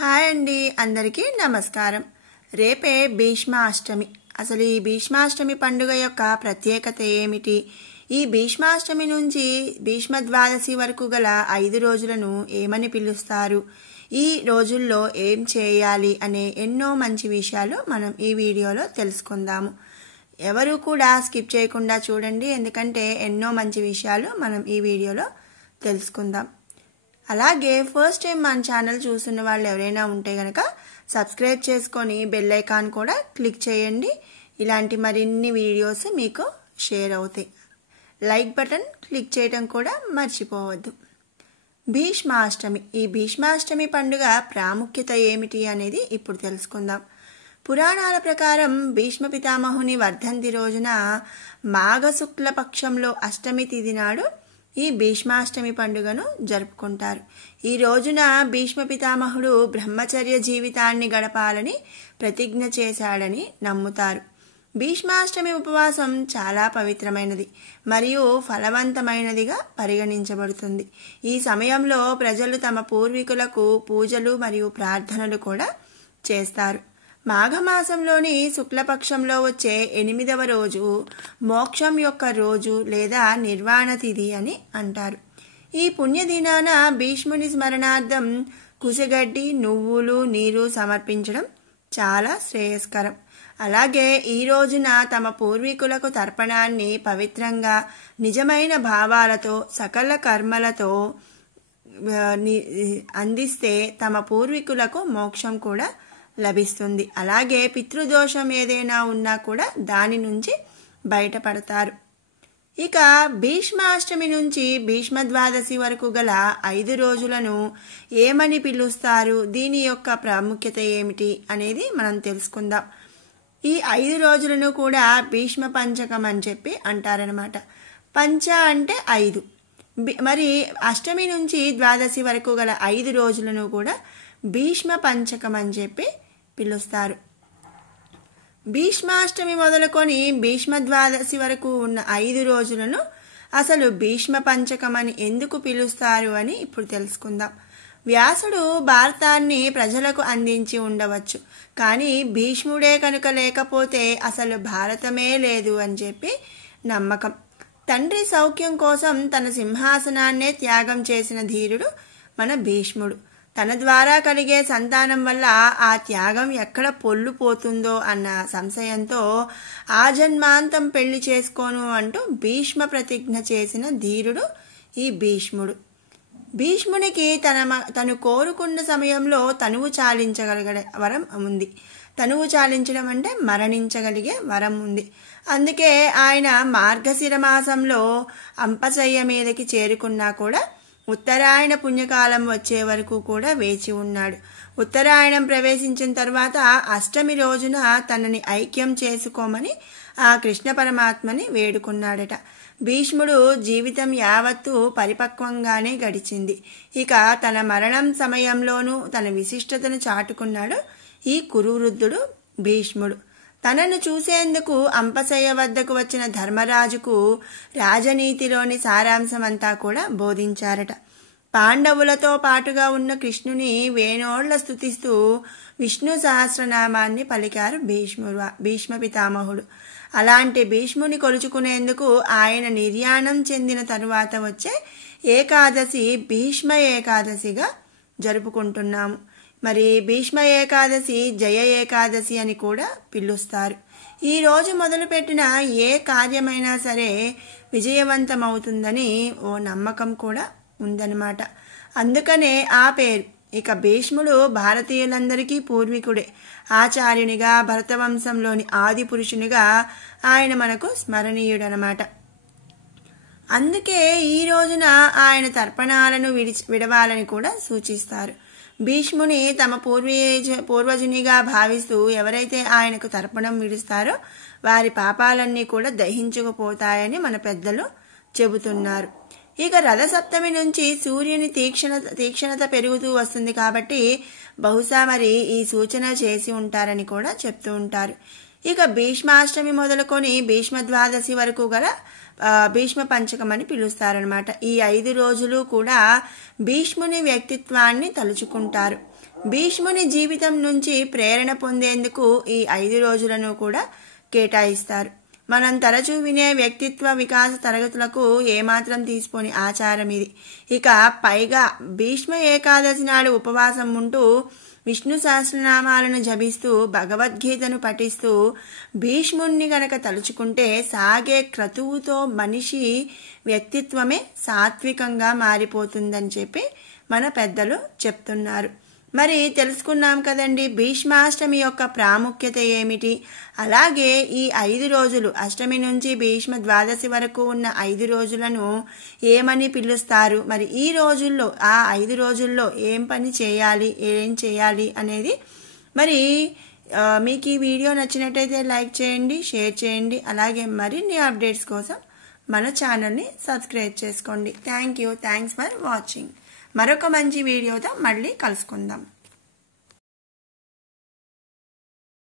Hi అండి, అందరికీ నమస్కారం. రేపే భీష్మాష్టమి. అసలు ఈ భీష్మాష్టమి పండుగ యొక్క ప్రత్యేకత ఏమిటి? ఈ భీష్మాష్టమి నుంచి భీష్మ ద్వాదశి వరకు గల 5 రోజులను ఏమని పిలుస్తారు? ఈ రోజుల్లో ఏం చేయాలి అనే ఎన్నో మంచి విషయాలు మనం ఈ వీడియోలో తెలుసుకుందాము. ఎవరు కూడా స్కిప్ చేయకుండా చూడండి, ఎందుకంటే ఎన్నో మంచి విషయాలు మనం ఈ వీడియోలో తెలుసుకుందాం. అలాగే ఫస్ట్ టైం మన ఛానల్ చూస్తున్న వాళ్ళు ఎవరైనా ఉంటే గనక సబ్స్క్రైబ్ చేసుకొని బెల్ ఐకాన్ కూడా క్లిక్ చేయండి. ఇలాంటి మరిన్ని వీడియోస్ మీకు షేర్ అవుతాయి. లైక్ బటన్ క్లిక్ చేయడం కూడా మర్చిపోవద్దు. భీష్మాష్టమి. ఈ భీష్మాష్టమి పండుగ ప్రాముఖ్యత ఏమిటి అనేది ఇప్పుడు తెలుసుకుందాం. పురాణాల ప్రకారం భీష్మ పితామహుని వర్ధంతి రోజున మాఘ శుక్ల పక్షంలో అష్టమి తిథి నాడు ఈ భీష్మాష్టమి పండుగను జరుపుకుంటారు. ఈ రోజున భీష్మ పితామహుడు బ్రహ్మచర్య జీవితాన్ని గడపాలని ప్రతిజ్ఞ చేశాడని నమ్ముతారు. భీష్మాష్టమి ఉపవాసం చాలా పవిత్రమైనది మరియు ఫలవంతమైనదిగా పరిగణించబడుతుంది. ఈ సమయంలో ప్రజలు తమ పూర్వీకులకు పూజలు మరియు ప్రార్థనలు కూడా చేస్తారు. మాఘమాసంలోని శుక్లపక్షంలో వచ్చే 8వ రోజు మోక్షం యొక్క రోజు లేదా నిర్వాణ తిథి అని అంటారు. ఈ పుణ్యదినాన భీష్ముని స్మరణార్థం కుశగడ్డి, నువ్వులు, నీరు సమర్పించడం చాలా శ్రేయస్కరం. అలాగే ఈ రోజున తమ పూర్వీకులకు తర్పణాన్ని పవిత్రంగా నిజమైన భావాలతో సకల కర్మలతో అందిస్తే తమ పూర్వీకులకు మోక్షం కూడా లభిస్తుంది. అలాగే పితృదోషం ఏదైనా ఉన్నా కూడా దాని నుంచి బయటపడతారు. ఇక భీష్మాష్టమి నుంచి భీష్మ ద్వాదశి వరకు గల 5 రోజులను ఏమని పిలుస్తారు? దీని యొక్క ప్రాముఖ్యత ఏమిటి అనేది మనం తెలుసుకుందాం. ఈ 5 రోజులను కూడా భీష్మ పంచకం అని చెప్పి అంటారనమాట. పంచ అంటే 5. మరి అష్టమి నుంచి ద్వాదశి వరకు గల 5 రోజులను కూడా భీష్మ పంచకం అని చెప్పి పిలుస్తారు. భీష్మాష్టమి మొదలుకొని భీష్మ ద్వాదశి వరకు ఉన్న 5 రోజులను అసలు భీష్మ పంచకం అని ఎందుకు పిలుస్తారు అని ఇప్పుడు తెలుసుకుందాం. వ్యాసుడు భారతాన్ని ప్రజలకు అందించి ఉండవచ్చు, కానీ భీష్ముడే కనుక లేకపోతే అసలు భారతమే లేదు అని చెప్పి నమ్మకం. తండ్రి సౌఖ్యం కోసం తన సింహాసనాన్నే త్యాగం చేసిన ధీరుడు మన భీష్ముడు. తన ద్వారా కలిగే సంతానం వల్ల ఆ త్యాగం ఎక్కడ పొల్లు పోతుందో అన్న సంశయంతో ఆజన్మాంతం పెళ్లి చేసుకోను అంటూ భీష్మ ప్రతిజ్ఞ చేసిన ధీరుడు ఈ భీష్ముడు. భీష్మునికి తను కోరుకున్న సమయంలో తనువు చాలించగలిగే వరం ఉంది. తనువు చాలించడం అంటే మరణించగలిగే వరం ఉంది. అందుకే ఆయన మార్గశిర మాసంలో అంపశయ్య మీదకి చేరుకున్నా కూడా ఉత్తరాయణ పుణ్యకాలం వచ్చే వరకు కూడా వేచి ఉన్నాడు. ఉత్తరాయణం ప్రవేశించిన తర్వాత అష్టమి రోజున తనని ఐక్యం చేసుకోమని ఆ కృష్ణ పరమాత్మని వేడుకున్నాడట. భీష్ముడు జీవితం యావత్తు పరిపక్వంగానే గడిచింది. ఇక తన మరణం సమయంలోనూ తన విశిష్టతను చాటుకున్నాడు ఈ కురువృద్ధుడు భీష్ముడు. తనను చూసేందుకు అంపశయ్య వద్దకు వచ్చిన ధర్మరాజుకు రాజనీతిలోని సారాంశమంతా కూడా బోధించారట. పాండవులతో పాటుగా ఉన్న కృష్ణుని వేణోళ్ల స్తుతిస్తూ విష్ణు సహస్రనామాన్ని పలికారు భీష్మ పితామహుడు. అలాంటి భీష్ముని కొలుచుకునేందుకు ఆయన నిర్యాణం చెందిన తరువాత వచ్చే ఏకాదశి భీష్మ ఏకాదశిగా జరుపుకుంటున్నాము. మరి భీష్మ ఏకాదశి జయ ఏకాదశి అని కూడా పిలుస్తారు. ఈ రోజు మొదలుపెట్టిన ఏ కార్యమైనా సరే విజయవంతమవుతుందని ఓ నమ్మకం కూడా ఉందన్నమాట. అందుకనే ఆ పేరు. ఇక భీష్ముడు భారతీయులందరికీ పూర్వీకుడే. ఆచార్యునిగా భరతవంశంలోని ఆది పురుషునిగా ఆయన మనకు స్మరణీయుడనమాట. అందుకే ఈ రోజున ఆయన తర్పణాలను విడవాలని కూడా సూచిస్తారు. భీష్ముని తమ పూర్వజునిగా భావిస్తూ ఎవరైతే ఆయనకు తర్పణం విడుస్తారో వారి పాపాలన్నీ కూడా దహించుకుపోతాయని మన పెద్దలు చెబుతున్నారు. ఇక రథసప్తమి నుంచి సూర్యుని తీక్షణత పెరుగుతూ వస్తుంది కాబట్టి బహుశా మరి ఈ సూచన చేసి ఉంటారని కూడా చెప్తూ ఉంటారు. ఇక భీష్మాష్టమి మొదలుకొని భీష్మ ద్వాదశి వరకు గల భీష్మ పంచకం అని పిలుస్తారనమాట. ఈ 5 రోజులు కూడా భీష్ముని వ్యక్తిత్వాన్ని తలుచుకుంటారు. భీష్ముని జీవితం నుంచి ప్రేరణ పొందేందుకు ఈ 5 రోజులను కూడా కేటాయిస్తారు. మనం తరచూ వినే వ్యక్తిత్వ వికాస తరగతులకు ఏమాత్రం తీసిపోని ఆచారం ఇది. ఇక పైగా భీష్మ ఏకాదశి నాడు ఉపవాసం ఉంటూ విష్ణు సహస్రనామాలను జపిస్తూ భగవద్గీతను పఠిస్తూ భీష్ముణ్ణి గనక తలుచుకుంటే సాగే క్రతువుతో మనిషి వ్యక్తిత్వమే సాత్వికంగా మారిపోతుందని చెప్పి మన పెద్దలు చెప్తున్నారు. మరి తెలుసుకున్నాం కదండి భీష్మాష్టమి యొక్క ప్రాముఖ్యత ఏమిటి. అలాగే ఈ 5 రోజులు అష్టమి నుంచి భీష్మ ద్వాదశి వరకు ఉన్న 5 రోజులను ఏమని పిలుస్తారు, మరి ఈ రోజుల్లో ఆ 5 రోజుల్లో ఏం పని చేయాలి, ఏం చేయాలి అనేది మరి మీకు ఈ వీడియో నచ్చినట్టయితే లైక్ చేయండి, షేర్ చేయండి. అలాగే మరిన్ని అప్డేట్స్ కోసం మన ఛానల్ని సబ్స్క్రైబ్ చేసుకోండి. Thanks for watching. మరొక మంచి వీడియోతో మళ్ళీ కలుసుకుందాం.